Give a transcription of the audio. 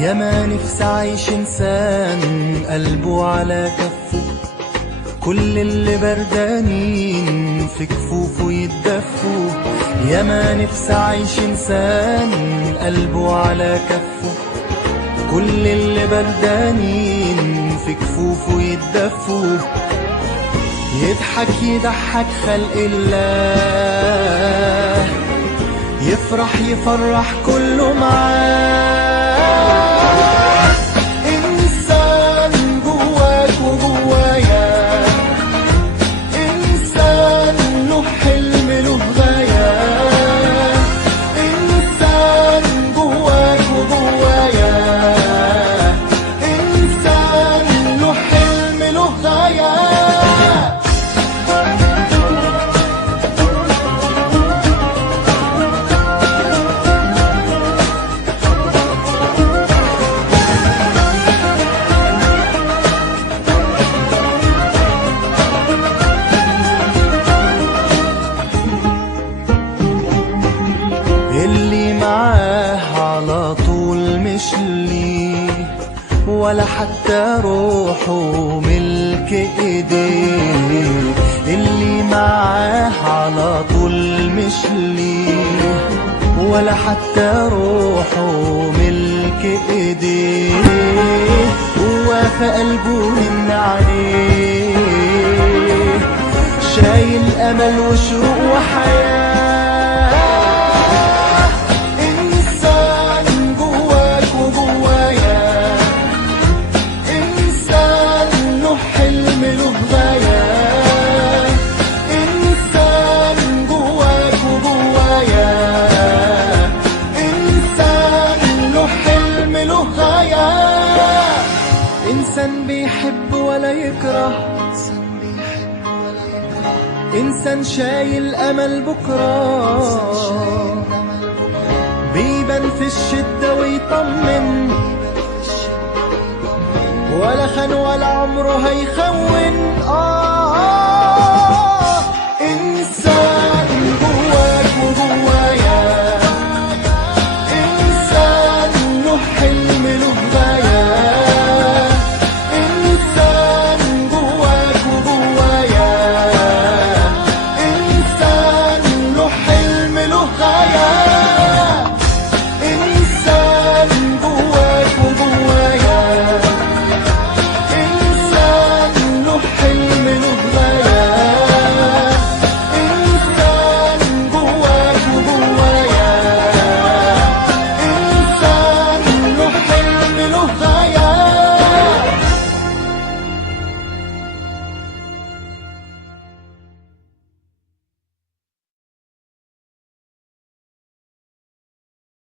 يا ما نفسي أعيش إنسان قلبه على كفه، كل اللي بردانين في كفوفه يتدفوا. يا ما نفسي أعيش إنسان قلبه على كفه، كل اللي بردانين في كفوفه يتدفوا. يضحك يضحك خلق الله، يفرح يفرح كله معاه. إنسان جواك وجوايا، إنسان له حلم له غاية. إنسان جواك وجوايا، إنسان له حلم له غاية. اللي معاه على طول مش ليه، ولا حتى روحه ملك ايديه. اللي معاه على طول مش ليه، ولا حتى روحه ملك ايديه. هو في قلبه من عليه، شايل امل وشوق وحياه. إنسان بيحب ولا يكره، إنسان شايل أمل بكرة، بيبان في الشدة ويطمن، ولا خان ولا عمره هيخون.